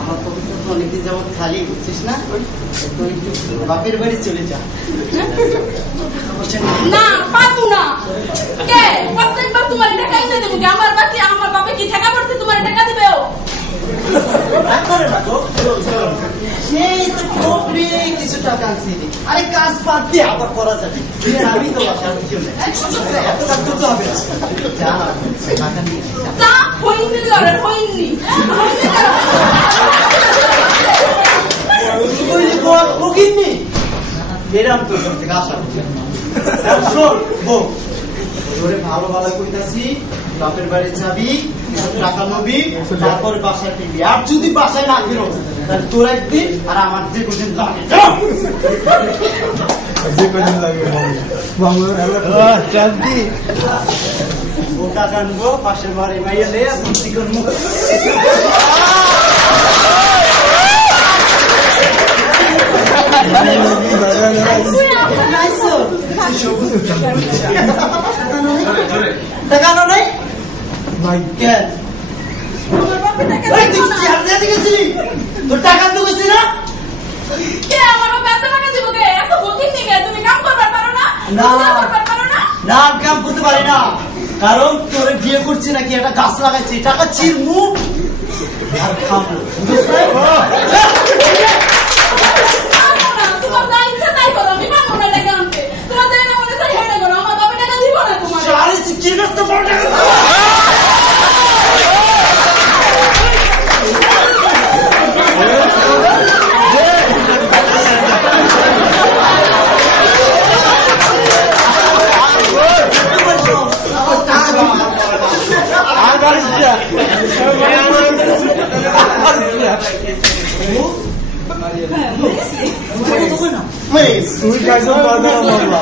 আমার পকেট অনেকদিন যাবত খালি, বুঝছিস না? বাপের বাড়ি চলে যা। না পাবো না। কে প্রত্যেকবার তোমার টাকা এনে দেবো? আমার বাকি আমার বাপে কি টাকা পড়ছে তোমার টাকা দিবে? সেই তো খবরে কিছু টাকা আনছি। আরে কাজ বাদ দিয়ে আবার করা যাবে। আমি তো এত কাজ করতে হবে না। টাকা নিয়ে তা হইনি লড়ার হইনি এরম তো থেকে আশা করছি। ভালো ভালো কইতাছি, বাপের বাড়ি যাবি, টাকা নবি, তারপরে বাসায় ফিরবি। আর যদি বাসায় না ফিরো তাহলে তোর একদিন আর আমার যে কদিন লাগে ওটা জানবো, পাশের বাড়ি মাইয়া লে ভর্তি করবো। টাকা নাই তোর টাকা তো গেছি না। না কাম করতে পারি না, কারণ তোরে বিয়ে করছি নাকি একটা গাছ লাগাইছি, টাকা চিরমু আর খাবো। তুই কাজও পারবে না বাবা।